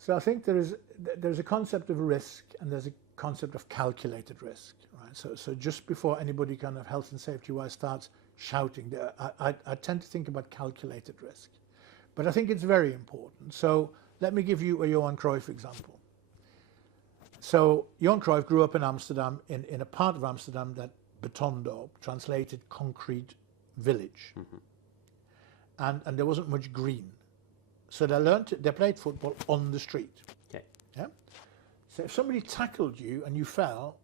So I think there's a concept of risk and there's a concept of calculated risk, right? So just before anybody kind of health and safety wise starts shouting, I tend to think about calculated risk. But I think it's very important. So let me give you a Johan Cruyff example. So Johan Cruyff grew up in Amsterdam, in a part of Amsterdam that Betondorp, translated concrete village. And there wasn't much green. So they played football on the street. Okay. Yeah. So if somebody tackled you and you fell,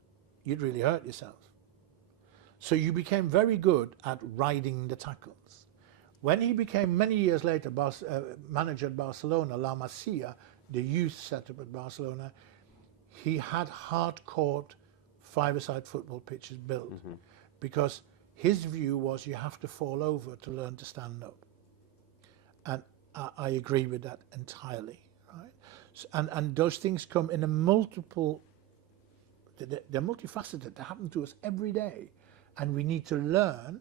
you'd really hurt yourself. So you became very good at riding the tackles. When he became, many years later, manager at Barcelona, La Masia, the youth setup at Barcelona, he had hard-court, five-a-side football pitches built because his view was you have to fall over to learn to stand up. And I agree with that entirely, right? So, and those things come in a multiple, they're multifaceted, they happen to us every day. And we need to learn,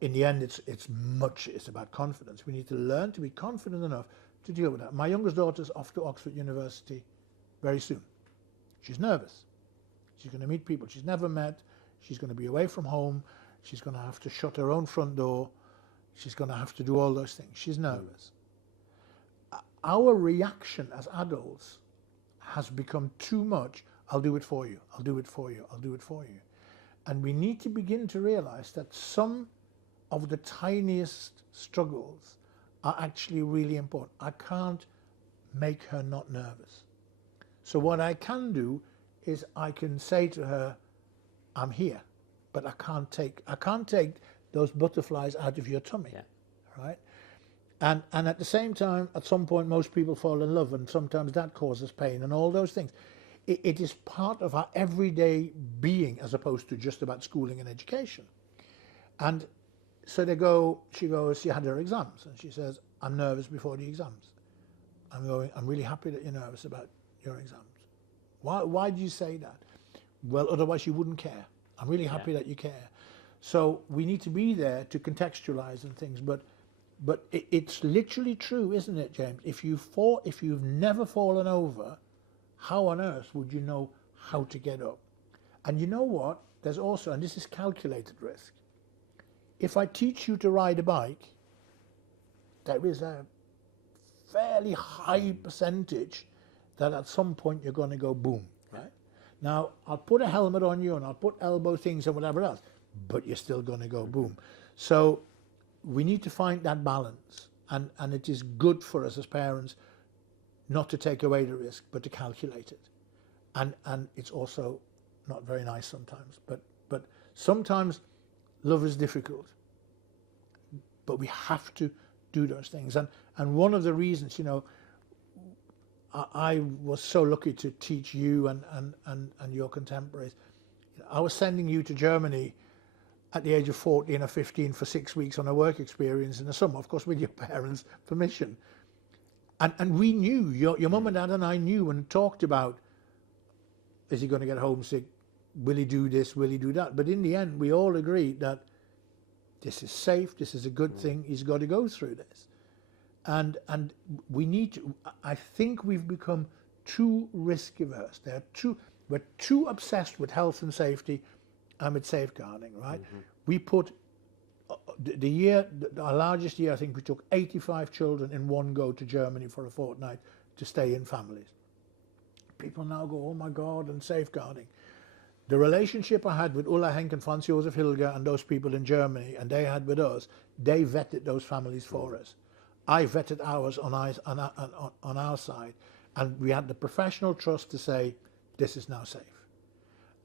in the end it's about confidence. We need to learn to be confident enough to deal with that. My youngest daughter's off to Oxford University very soon. She's nervous. She's going to meet people she's never met. She's going to be away from home. She's going to have to shut her own front door. She's going to have to do all those things. She's nervous. Our reaction as adults has become too much. I'll do it for you. I'll do it for you. I'll do it for you. And we need to begin to realize that some of the tiniest struggles are actually really important. I can't make her not nervous. So what I can do is I can say to her, I'm here, but I can't take those butterflies out of your tummy, right? And at the same time, at some point, most people fall in love, and sometimes that causes pain and all those things. It is part of our everyday being as opposed to just about schooling and education. And so she had her exams, and she says, I'm nervous before the exams. I'm really happy that you're nervous about your exams. Why do you say that? Well, otherwise you wouldn't care. I'm really happy that you care. So we need to be there to contextualize and things, but it's literally true, isn't it, James? If you've never fallen over, how on earth would you know how to get up? And you know what? There's also, and this is calculated risk. If I teach you to ride a bike, there is a fairly high percentage that at some point you're going to go boom, right? Now, I'll put a helmet on you and I'll put elbow things and whatever else, but you're still going to go boom. So we need to find that balance, and it is good for us as parents not to take away the risk, but to calculate it. And it's also not very nice sometimes, but sometimes love is difficult, but we have to do those things. And one of the reasons, you know, I was so lucky to teach you and your contemporaries. I was sending you to Germany at the age of 14 or 15 for 6 weeks on a work experience in the summer, of course with your parents' permission. And we knew, your mum and dad and I knew and talked about, is he going to get homesick? Will he do this? Will he do that? But in the end, we all agreed that this is safe, this is a good thing, he's got to go through this. And we need to, I think we've become too risk averse. We're too obsessed with health and safety and with safeguarding, right? We put, our largest year, I think we took 85 children in one go to Germany for a fortnight to stay in families. People now go, oh my God, and safeguarding. The relationship I had with Ulla Henk and Franz Josef Hilger and those people in Germany, and they had with us, they vetted those families for us. I vetted ours on our side, and we had the professional trust to say, this is now safe.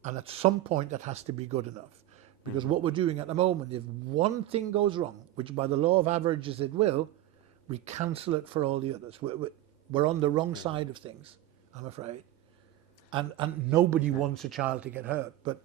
And at some point that has to be good enough. Because what we're doing at the moment, if one thing goes wrong, which by the law of averages it will, we cancel it for all the others. We're on the wrong side of things, I'm afraid. And nobody wants a child to get hurt, but